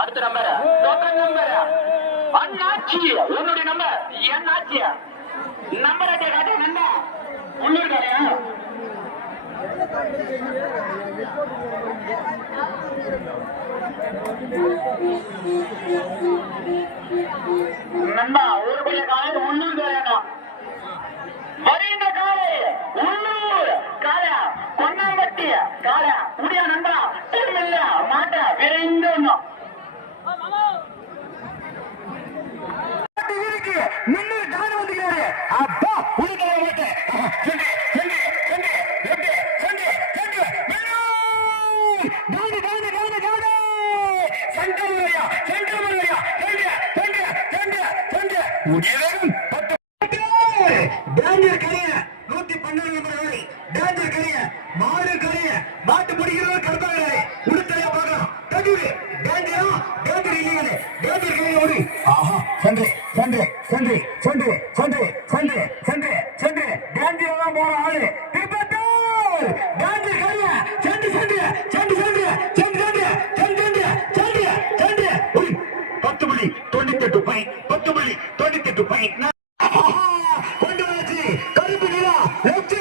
அடுத்த number number அண்ணாச்சி உன்னுடைய நம்பர் என் ஆட்சியா நம்பர் காட்ட நண்பா உள்ளூர் காலையா நண்பா ஒரு பைய காலை உள்ளூர் காலையா வருகின்ற காலை உள்ளூர் காலா பொன்னாம்பட்டி காலா முடியா நண்பா இல்ல மாட்டா விரைந்து ஒண்ணும் நின்று தானே வந்துக்கிறாரு அப்பா உனக்கு மாட்டு முடிகிறது கருத்தாக உடுத்தையா பார்க்கலாம் சென்று சென்று சென்று சென்று சென்று சென்று சென்று சென்று டான்ஜியெல்லாம் போற ஆளு திருப்பத்தூர் டான்ஜி கரிய சென்று சென்று சென்று சென்று சென்று சென்று சென்று சென்று சென்று 10 புள்ளி 98 பாயிண்ட் 10 புள்ளி 98 பாயிண்ட் கொண்டு வந்து கருப்பு நிலா லெஃப்ட்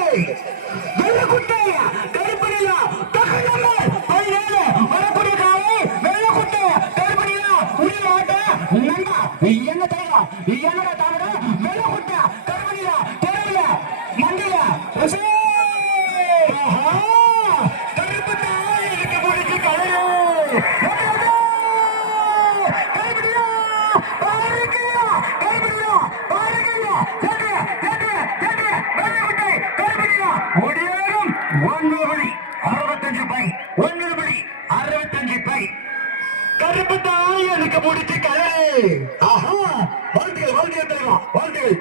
வெள்ள குட்டையா கருப்பு நிலா தகவல் பையனே வரக்கூடிய காலை வெள்ள குட்டை கருப்பு நிலா உள்ள ஆட்ட நண்பா என்ன தவிர என்னடா தவிர வெள்ள குட்டை கருப்பு நிலா தெருவுல மண்டில கருப்பு தாய் இருக்க முடிச்சு கலையோ கருப்பு தாய் எனக்கு முடிச்சு கலை வாழ்த்துகள் வாழ்த்துகள் தெரியுமா வாழ்த்துகள்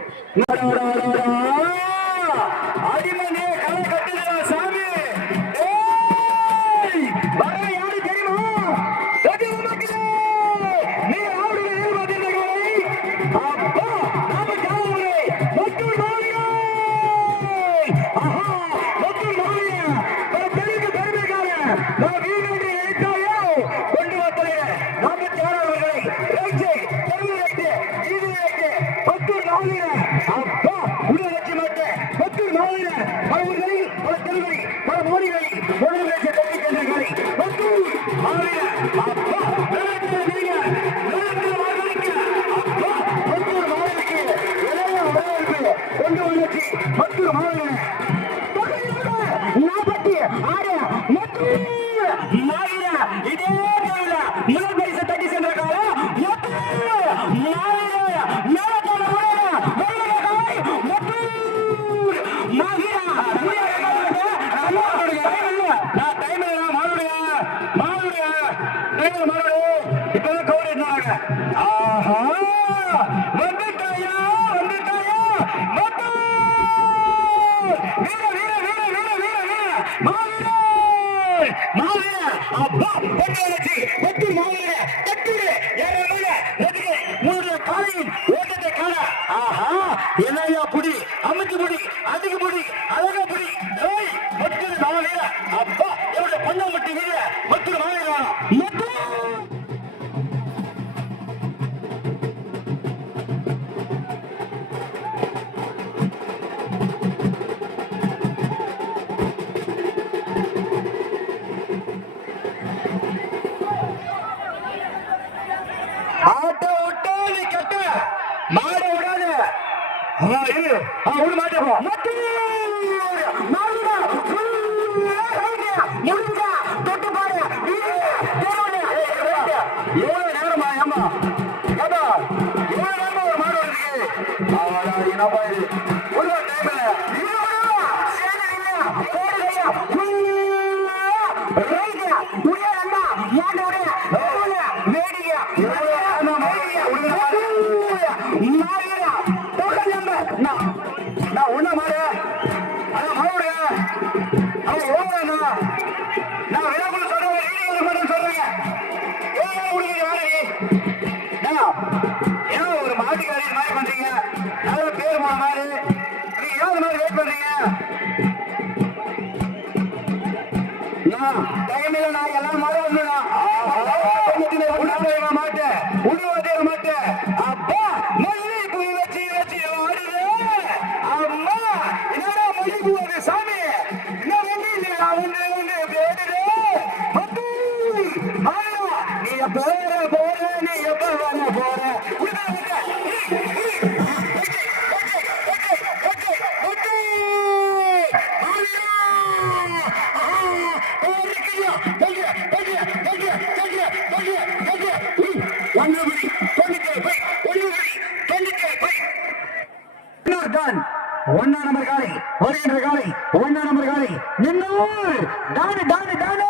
அடிமனே கலை கட்டுகிறா சாமி வர யாரு தெரியுமா நீ ஆவுடைய அப்பா நாம ஜாவுரை மொத்தூர் மாவியா மொத்தூர் மாவியா பெருக்கு பெருமைக்காக நான் வீடு எழுத்தாயோ கொண்டு வந்தே நாம தேர்தல்களை ரைட்சை தெருவிலேட்டு வீதியிலேட்டு மொத்தூர் மாவியா அப்பா உள்ள வச்சு மாட்டேன் மொத்தூர் மாவியா பல ஊர்களில் பல தெருவில் பல மோடிகளில் முதல் வச்சு தட்டி சென்றார்கள் மொத்தூர் மாவியா அப்பா மற்றொரு மாவட்ட 46 இதே முதல் பரிசு தட்டி சென்ற காலம் இப்பதான் கவுர் இருந்தாங்க ஆஹா வந்துட்டாயா வந்துட்டாயா என்னையா புடி அமைச்சு புடி அதிக புடி அழகா புடி மற்றொரு மாவீர அப்பா என்னுடைய பொன்னாம்பட்டி வீர மற்றொரு மாவீர ஆட்டோ விட்டு நீ கட்ட மாட விடாத விட மாட்டோம் தொட்டு பாரு எவ்வளவு நேரமா ஏமா ஏமா எவ்வளவு நேரமா ஒரு மாடு இருக்கு என்னப்பா இது ஒரு நான் ஒண்ணு மாடு அதான் மாடு அவன் எவ்வளவு நான் விழாக்குள்ள சொல்றேன், வீடியோல மட்டும் சொல்றேங்க. ஏன் உங்களுக்கு வாடகை? ஏன் ஒரு மாட்டுக்காரி மாதிரி பண்றீங்க? நல்ல பேர் போன மாதிரி நீங்க ஏன் இந்த மாதிரி வெயிட் பண்றீங்க? டைமில் நான் எல்லாம் மாதிரி வந்துடும் மாட்டேன் உருவாதே மாட்டேன். அப்பா மல்லி பூ வச்சு வச்சு ஆடுது. அம்மா என்னடா மல்லி பூ அது சாமி? என்ன வந்து பேடுது நீ எப்ப போற நீ எப்ப வர போற ஒன்னா நம்பர் காலை வருகின்ற காலை ஒன்னா நம்பர் காலை நின்னூர் டானு டானு டானு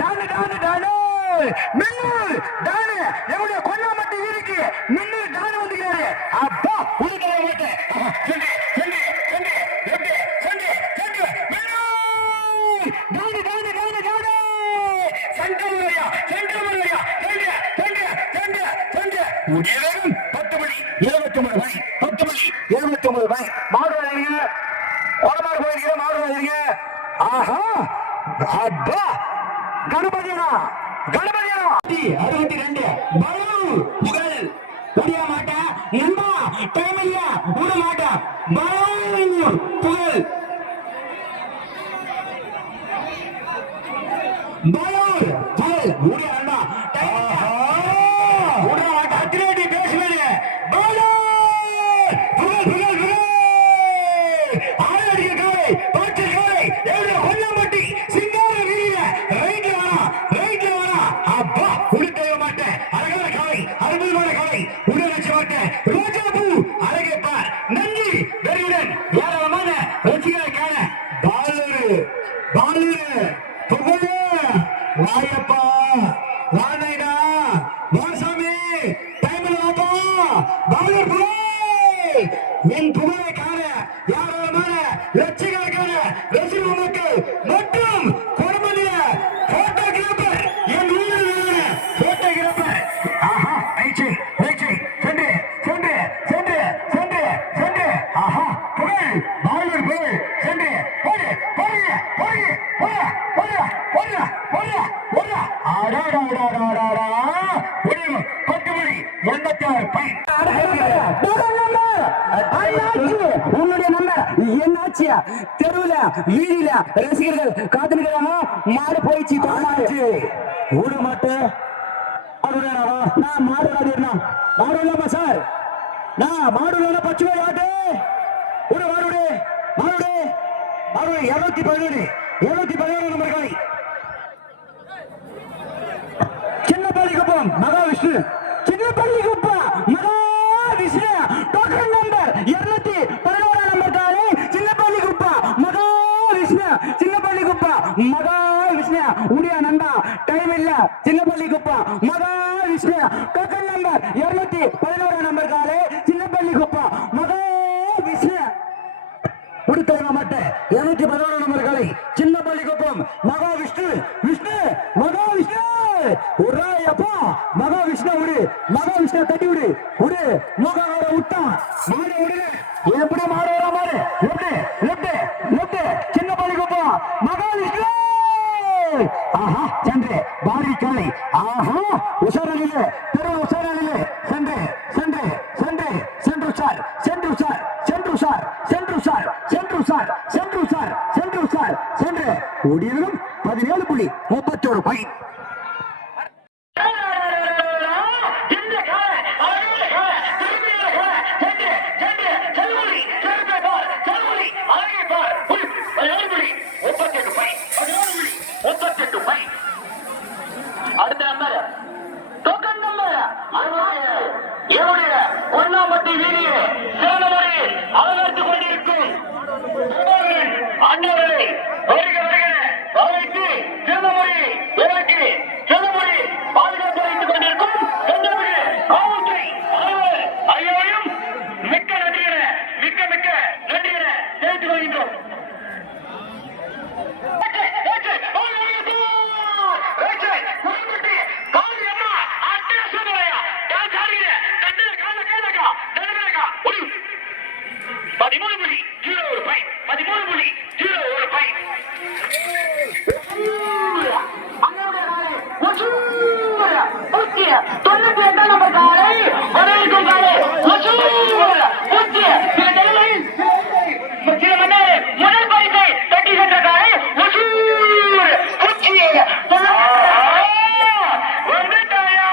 டானு டானு டானு மின்னூர் டானு எவ்வளவு கொல்லாமட்டி வீருக்கு மின்னூர் டானு வந்துக்கிறாரு. அப்பா உனக்கு மாட்டேன் கணபதியா 62 பலு புகழ் முடிய மாட்டா நண்பா டைம் இல்ல விட மாட்டா பலு புகழ் பலூர் புகழ் முடிய நண்பா விட மாட்டா அத்திரேட்டி பேசுவேன் பலூர் புகழ் புகழ் புகழ் ஆளடிய காலை பாட்டு காலை எவ்வளவு கொல்லம்பட்டி சிங்கார வீர ரைட்ல வேணா அப்பா உடுத்தவே மாட்டேன் அழகான காலை அருமையான காலை உட வச்ச மாட்டேன் ரோஜா பூ அழகே பார் நன்றி வெறியுடன் ஏராளமான ரசிகர்களுக்கான பாலூர் புகழ் வாயப்பா வானைடா வாசாமி டைம்ல வாப்பா பாலூர் புகழ் என் புகழை காண யாராலமான லட்சக்கணக்கான ரசிகர் மக்கள் மற்றும் கொடுமதிய போட்டோகிராபர் என் ஊரில் போட்டோகிராபர் ஆஹா ரைட் சென்று சென்று சென்று சென்று சென்று ஆஹா புகழ் பாலூர் புகழ் சென்று போடு போடு போடு போடு போடு போடு போடு போடு ஆடாடாடாடாடா ஒரு 10 மணி 86 பாயிண்ட் உன்னுடைய நம்பர் என்னாச்சியா தெருவுல வீதியில ரசிகர்கள் காத்துக்கிறாங்க. மாடு போயிடுச்சு கோமாச்சு ஊடு மாட்டு நான் மாடு மாடு இல்லாமா சார் நான் மாடு இல்ல பச்சுமை ஆட்டு ஒரு மாடு மாடு மாடு 211 நம்பர் காலை Chinnapallikuppam Mahavishnu Chinnapallikuppam Mahavishnu token number 211 number காலை சின்னப்பள்ளிக்குப்பம் மகாவிஷ்ணு மகாவிஷ்ணு உடைய நண்பா டைம் இல்ல Chinnapallikuppam Mahavishnu token number 211 number காலை சின்னப்பள்ளிக்குப்பம் மகாவிஷ்ணு கொடுத்தவங்க மாட்டேன் 211 நம்பர் காலை சின்னப்பள்ளிக்குப்பம் மகாவிஷ்ணு மகாவிஷ்ணு உராயப்பா மகாவிஷ்ணு விடு மகாவிஷ்ணு தட்டி விடு முகார விட்டான் மாடு விடு எப்படி மாடு வரா மாடு லெப்ட் சின்னப்பள்ளிக்குப்பம் மகாவிஷ்ணு ஆஹா சென்று பாரி காலை ஆஹா உஷாரிலே தெரு உஷாரிலே சென்று சென்று சென்று சென்று சார் சென்று சார் சென்று சார் சென்று சார் சென்று சார் சென்று சார் சென்று சார் சென்று ஓடியதும் 17.31 பாயிண்ட் அடுத்த நம்பர் டோக்கன் நம்பர் என்னுடைய ஒன்னாம்பட்டி வீதியை சிறந்த முறையில் அலங்கரித்துக் கொண்டிருக்கும் அண்ணவரை வருக வருக வரவேற்று சிறந்த முறையில் எனக்கு அண்ணனுடைய காலை பூச்சி 98 நம்பர் காலை வரவேற்கும் காலை பூச்சி முதல் பரிசை தட்டி சென்ற காலை பூச்சி வந்துட்டாயா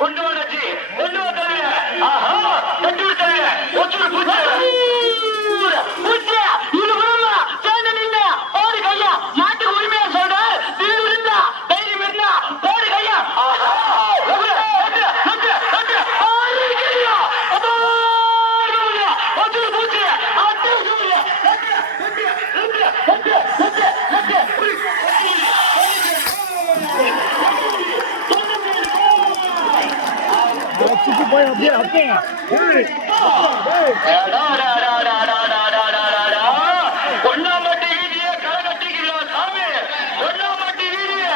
கொண்டு வந்தாச்சு கொண்டு வந்தாங்க ஆஹா தட்டி விட்டாங்க ஒச்சூர் பூச்சி இது விரும்பா சேர்ந்து நில்ல ஓடி கையா நாட்டுக்கு உரிமையா சொல்ற இது இருந்தா தைரியம் இருந்தா ஓடி கையா ஆஹா போய் அப்படியே பொன்னாம்பட்டி வீதிய களை கட்டிக்கிறா சாமி பொன்னாம்பட்டி வீதிய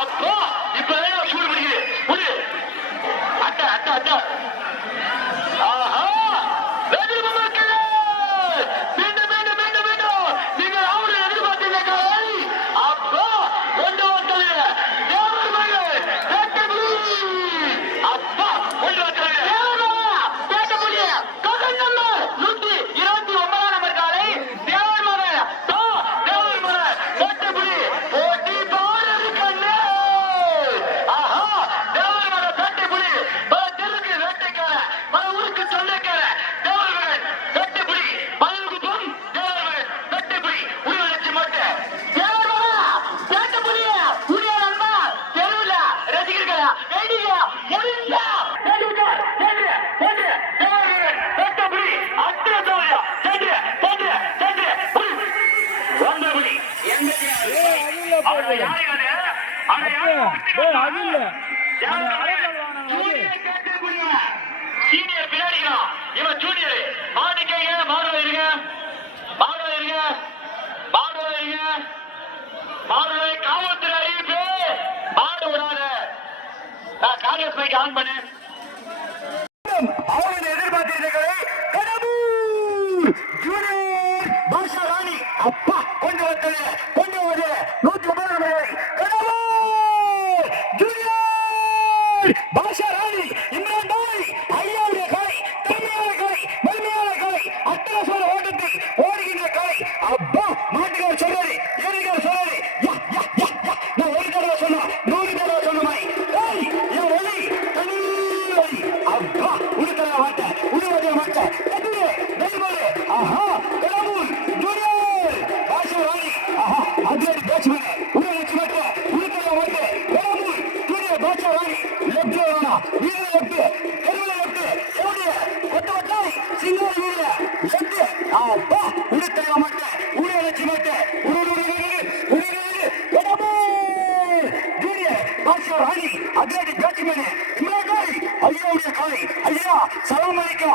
அப்போ இப்ப சூடு பிடிக்குது அட்ட அட்ட அட்ட ஆஹா மீண்டும் மீண்டும் மீண்டும் மீண்டும் நீங்க அவரு எதிர்பார்த்தீங்க அப்போ கொண்டு வந்தது தேவர் மகள் அப்பா கொண்டு வந்தாங்க சீனியர் பின்னாடிக்கலாம் இவன் ஜூனியர் மாட்டுக்கைங்க மாடுவா இருங்க மாடுவா இருங்க மாடுவா இருங்க மாடுவை காவல்துறை அறிவிப்பு மாடு விடாத காங்கிரஸ் பைக் ஆன் பண்ணு அவருடைய எதிர்பார்த்திருக்களை கடம்பூர் ஜூனியர் பாஷா ராணி அப்பா கொண்டு வந்தது 109 கடம்பூர் ஜூனியர் பாஷா ராணி இம்ரான் பாய் ஐயாவுடைய கலை தன்மையான கலை வலிமையான கலை அத்தனை ஓட்டத்தை ஓடுகின்ற கலை அப்பா மாட்டுக்கார சொல்றாரு ஏறிக்கார சொல்றாரு நான் ஒரு தடவை சொன்னா 100 தடவை சொன்ன மாதிரி என் ஒளி தனி ஒளி அப்பா உடுத்தர மாட்டேன் உடுவடைய மாட்டேன் ஆஹா கடம்பூர் ஜூனியர் பாஷா ராணி ஆஹா அட்லட் பேட்ஸ்மேன் உடுவச்சு மாட்டேன் உடுத்தர மாட்டேன் கடம்பூர் ஜூனியர் பாஷா ராணி லெஃப்ட் வேணா வீர லெஃப்ட் கருவில லெஃப்ட் ஓடிய கொட்டவட்டாய் சிங்காரி வீர லெஃப்ட் அப்பா உடுத்தர மாட்டேன் உடுவச்சு மாட்டேன் ராணி அட்லட் பேட்ஸ்மேன் இம்ரான் பாய் ஐயாவுடைய காலை ஐயா சலாம் அலைக்கும்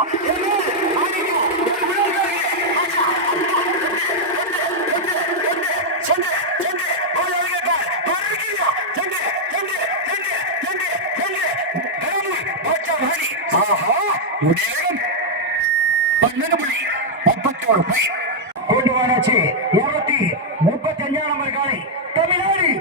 கொண்டு வராச்சு 235 நம்பர் காலை தமிழ்நாடு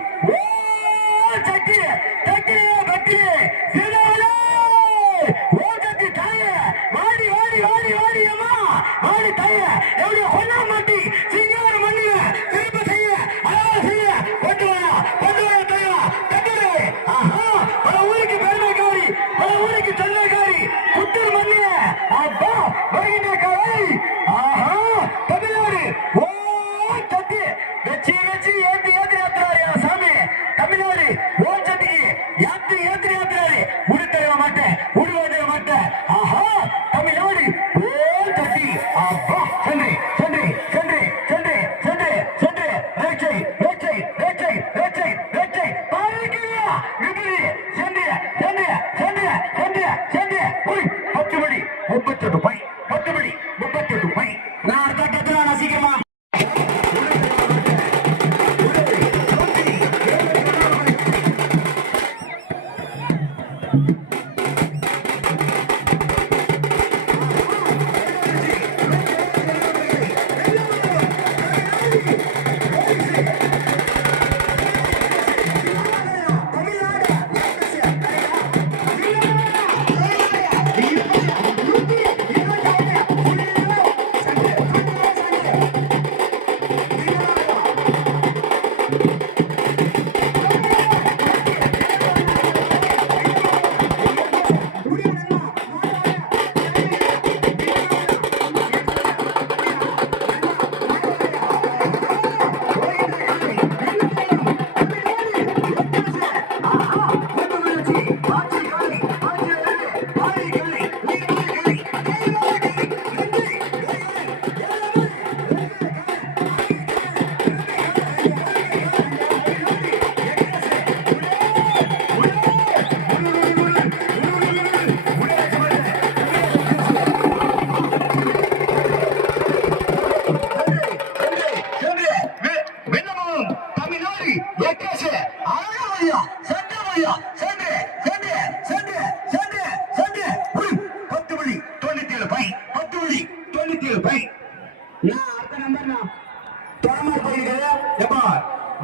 தொடர்ந்து போயிருக்கிறது. எப்பா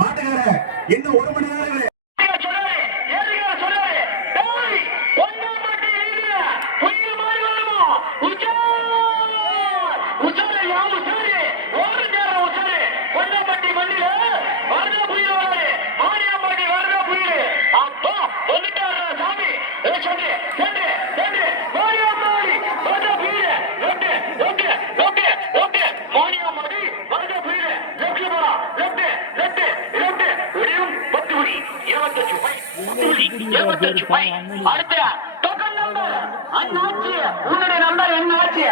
மாட்டுக்கார இன்னும் 1 மணி நேரம் இருக்கு. அடுத்த டோக்கன் நம்பர் அண்ணாச்சி, உன்னுடைய நம்பர் என்ன ஆச்சு?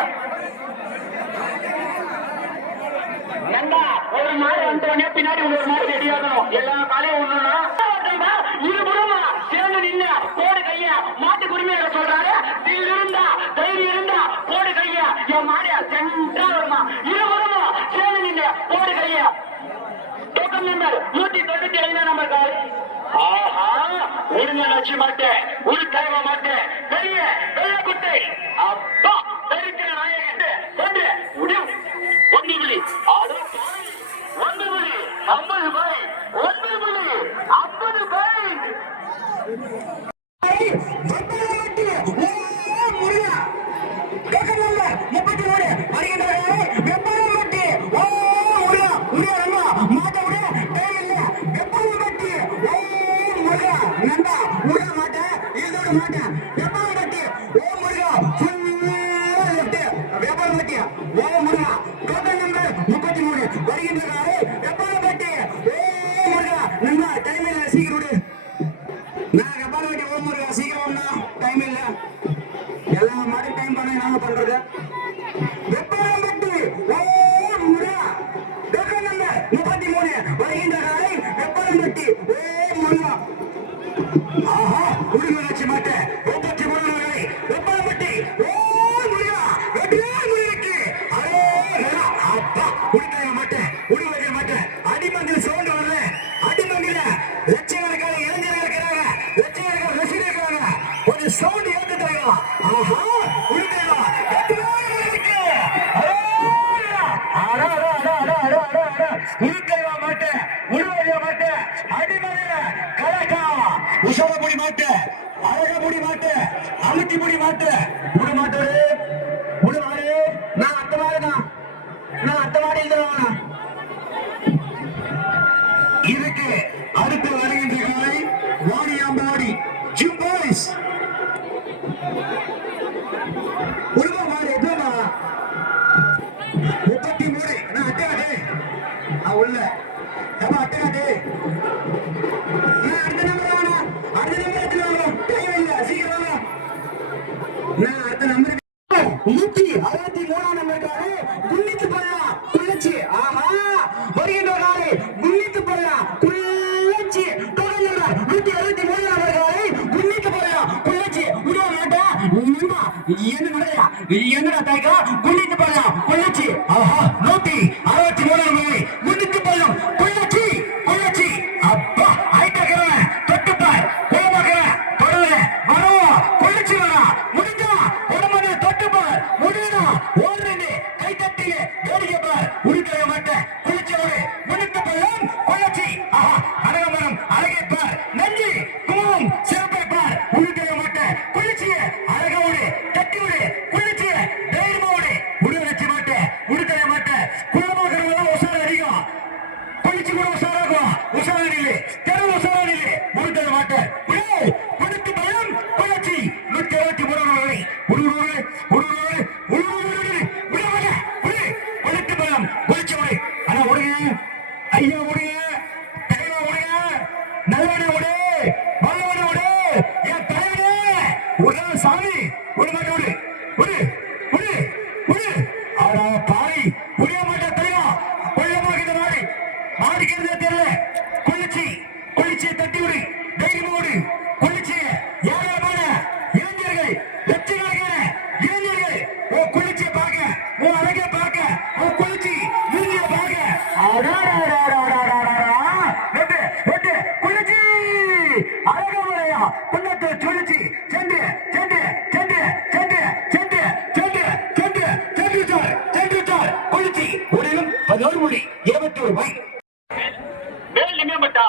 ஏண்டா ஒரு மாடு வந்தோடனே பின்னாடி ஒரு மாடு ரெடி ஆகணும். எல்லா காலையும் ஒண்ணுனா இருபுறமா சேர்ந்து நின்று போடு கைய மாட்டுக்கு உரிமையாக சொல்றாரு. தில் இருந்தா தைரியம் இருந்தா போடு கைய, என் மாடியா சென்றா வருமா? இருபுறமா சேர்ந்து நின்று போடு கைய. Token number 195 number call. ஆஹா, ஒழுங்க நச்சு மாட்டேன், ஒரு தலைவ மாட்டேன், பெரிய வெள்ள குட்டை அப்பா இருக்கிற நாயகன் கொண்டு முடியும். 1 புள்ளி 6 1 புள்ளி 50 பாய் 1 புள்ளி 50 பாய். உஷாரபுடி மாட்டு, அழகபுடி மாட்டு, அழுத்திபுடி மாட்டு, முடி மாட்டு, முடி மாடு. நான் அத்த மாடு எழுதுறவனா இதுக்கு அடுத்து வருகின்ற காலை வாணியாம்பாடி ஜிம் பாய்ஸ். உருவ மாடு எதுமா 33. நான் அட்டகாடு உள்ள அட்டகாடு. அடுத்த நம்பர் அடுத்த நம்பர் 163 நம்பர் குன்னித்து பள்ளா குள்ளச்சி. ஆஹா, வருகின்ற காலை குன்னித்து பள்ளா குள்ளச்சி. டோக்கன் நம்பர் 163 நம்பர் காலை குன்னித்து பள்ளா குள்ளச்சி. உருவ மாட்டா என்னடா தாய்க்கா குன்னித்து பள்ளா குள்ளச்சி. ஆஹா, 163 நம்பர் குன்னித்து பள்ளம் குள்ளச்சி குள்ளச்சி. அப்பா ஐட்டக்கிறவன் தொட்டுப்பார் கோபக்கிற தொடர வரவா குளிச்சு வரா முடிஞ்சா உடம்பு தொட்டுப்பார் முடியணும். 1 கை தட்டிலே வேடிக்கை பார். உருக்கிற மாட்டேன் குளிச்சு ஒரு முடித்து பள்ளம் குள்ளச்சி. ஆஹா, அழகமரம் அழகைப்பார் நன்றி குமம் சிறப்பை பார். உருக்கிற மாட்டேன் குளிச்சிய அழகோடு தட்டியோடு குளிச்சிய தைரியமோடு உருவச்சி மாட்டேன் உருக்கிற மாட்டேன். குளமாக்கிறவெல்லாம் உசார அடிக்கும், குளிச்சு கூட உசாராகும். உசாரிலே தெரு உசாரிலே உருக்கிற மாட்டேன் கொடுத்து பயம் குளச்சி. 163 கொடுத்து பயம் குளிச்சு முறை. ஆனா உடைய ஐயா உடைய தலைவா உடைய நல்லவன உடைய வல்லவன உடைய என் தலைவனே ஒரு சாமி ஒரு மாட்டோடு பாரி புரிய மாட்டா தெரியும். கொள்ளமாக மாறி மாறிக்கிறதே தெரியல. குளிச்சி தட்டி விடு தைரியமோடு குளிச்சி. ஏராளமான இளைஞர்கள் லட்சக்கணக்கான இளைஞர்கள் உன் குளிச்சியை பார்க்க, உன் அழகை பார்க்க, உன் குளிச்சி மூஞ்சிய பார்க்க. குளிச்சி அழகமுறையா குள்ளத்தை சுழிச்சி சென்று சென்று சென்று சென்று சென்று சென்று சென்று சென்று சென்று குளிச்சி. 11 மணி 21 ரூபாய். வேல் நிமியம்பட்டா,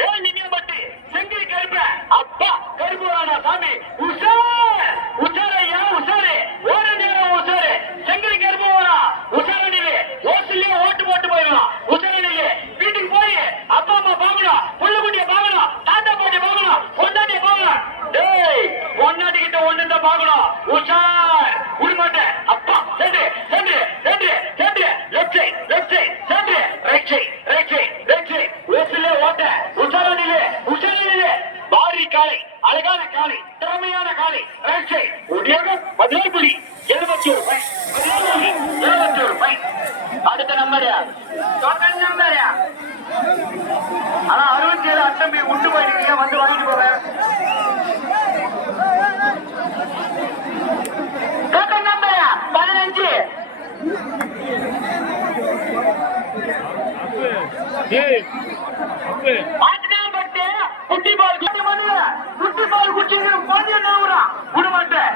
வேல் நிமியம்பட்டு செங்கல் கருப்ப அப்பா கருப்புரானா சாமி உஷார் உஷாரையா உஷாரு ஒரு நேரம் உஷாரு செங்கல் கருப்புவானா உஷாரனிலே ஓசிலே ஓட்டு போட்டு போயிடலாம் உஷாரனிலே வீட்டுக்கு போய் அப்பா அம்மா பாக்கணும் புள்ளுக்குட்டிய பாக்கணும் தாத்தா பாட்டிய பாக்கணும் பொண்டாட்டிய பாக்கணும் டேய் பொண்டாட்டி கிட்ட ஒண்ணு பாக்கணும் உஷார் உடுமாட்ட அப்பா சென்று சென்று சென்று சென்று லெஃப்ட் சைட் சென்று ரைட் சைட் ஓசிலே ஓட்ட உஷாரனிலே உஷாரனிலே பாரி காலை அழகான காலை திறமையான காலை ரைட் சைட் ஒடியாக 11 புள்ளி 71 ரூபாய் 71 ரூபாய். அடுத்த நம்பர் டோக்கன் நம்பர் ஆனா 67 அட்டம்பி உண்டு போயிருக்கீங்க வந்து வாங்கிட்டு போங்க. டோக்கன் நம்பர் 15 ஆச்சரியப்பட்டு குட்டி பால் குட்டி பால் குடிச்சு கொஞ்சம் நவுறா விடமாட்டேன்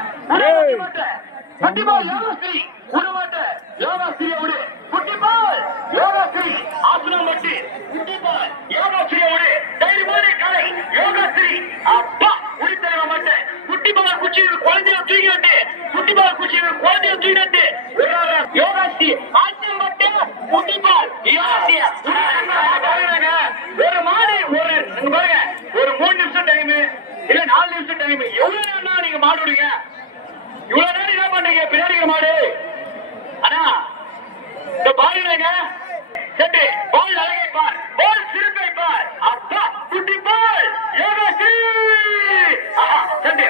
குட்டி பால் யோகாஸ்ரீ விடமாட்டேன் யோகாஸ்ரீ விடு குட்டி பால் யோகாஸ்ரீ ஆசனம்பட்டு குட்டி பால் யோகாஸ்ரீ விடு தைரியமான காலை யோகாஸ்ரீ அப்பா உடி தர மாட்டேன் குட்டி பால் குச்சி குழந்தைய தூக்கிட்டு குட்டி பால் குச்சி குழந்தைய தூக்கிட்டு யோகாஸ்ரீ ஆசனம்பட்டு குட்டி பால் யோகாஸ்ரீ ஒரு மாடு ஒரு பாருங்க ஒரு 3 நிமிஷம் டைம் இல்ல 4 நிமிஷம் டைம் எவ்வளவு நேரம் நீங்க மாடு விடுங்க இவ்வளவு நேரம் என்ன பண்றீங்க பின்னாடி மாடு ஆனா இந்த பாருங்க செட்டு பால் அழகை பார் பால் சிறுப்பை பார் அப்பா குட்டி பால் யோகாஸ்ரீ செட்டு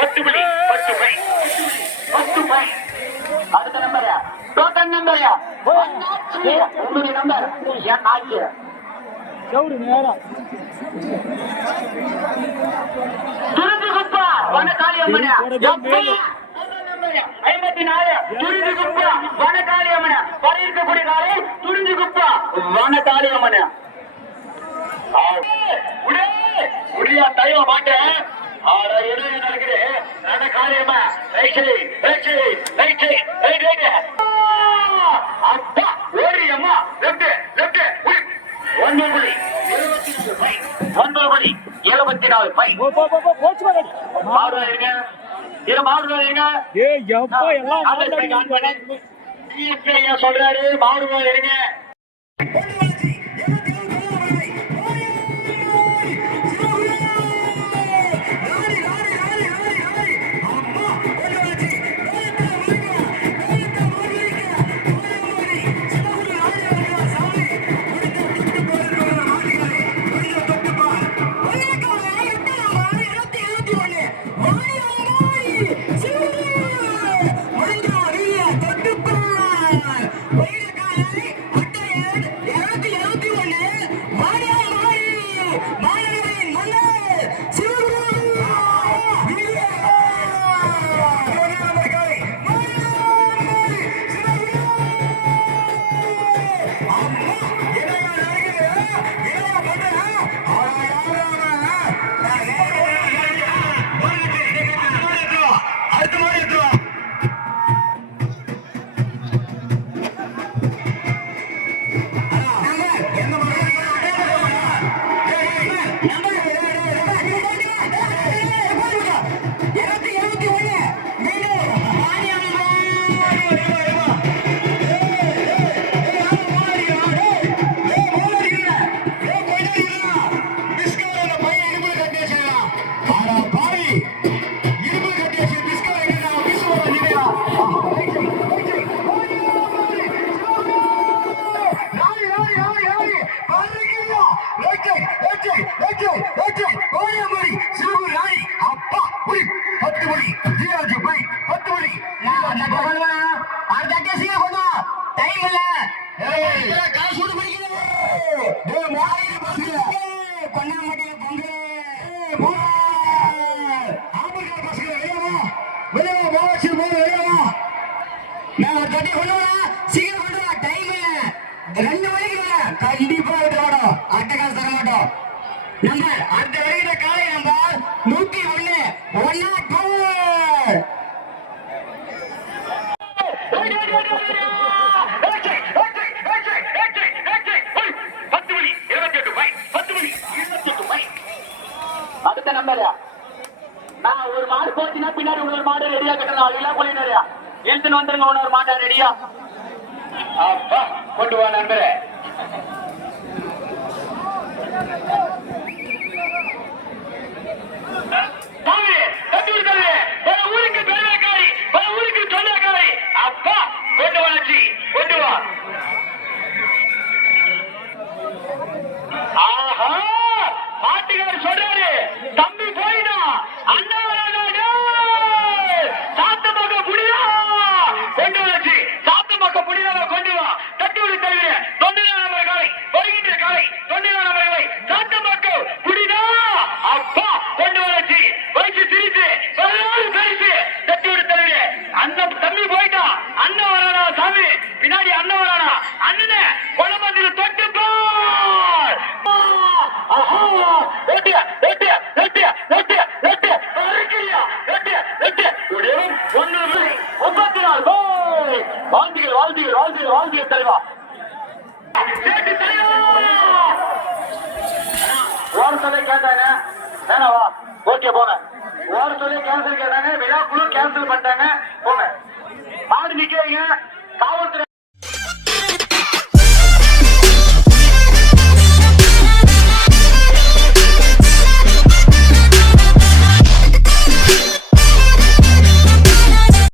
10 புள்ளி 10 பை 10 பை. அடுத்த நம்பர் டோக்கன் நம்பர் உங்களுடைய நம்பர் என் நாய்க்கு துருதிகுப்பா வனகாளி அம்மன் 54 துருதிகுப்பா வனகாளி அம்மன் வர இருக்கக்கூடிய காலை துருதிகுப்பா வனகாளி அம்மன் உடையா தயவ மாட்டேன் நடக்குது வனகாளி அம்மன் அப்பா ஓடி அம்மா லெப்ட் 9 புள்ளி 74 பை. மாடு இருங்க இரு மாடு இருங்க சொல்றாரு மாடு இருங்க கண்டிப்பா விட்டுறோம் அட்டகாசம் தர மாட்டோம். நம்பர் அந்த வரைகிற காலை நம்பர் 101 102 நிறையா நான் ஒரு மாடு போச்சுன்னா பின்னாடி இன்னொரு மாடு ரெடியா கட்டணும் அதெல்லாம் கொள்ளி நிறையா எழுத்துன்னு வந்துருங்க இன்னொரு மாட்டா ரெடியா அப்பா கொண்டு வா நண்பரே ஊருக்கு பெருமைக்காரி ஊருக்கு சொந்தக்காரி அப்பா கொண்டு வளர்ச்சி கொண்டு வா ஆஹா பாட்டுக்காரர் சொல்றாரு தம்பி போயிடா அண்ணா சாத்த மக்க புடிதா கொண்டு வளர்ச்சி சாத்த மக்க புடிதா கொண்டு வா தட்டி விடு தருகிற தொண்டிலான நபர்களை வருகின்ற காலை தொண்டிலான நபர்களை சாத்த மக்க புடிதா அப்பா கொண்டு வளர்ச்சி வயசு சிரித்து பரிசு தட்டி விடு தருகிற அண்ணன் தம்பி போயிட்டா அண்ணன் வரானா சாமி பின்னாடி அண்ணன் வரானா அண்ணனே குளமந்திர தொட்டு கேட்டாங்க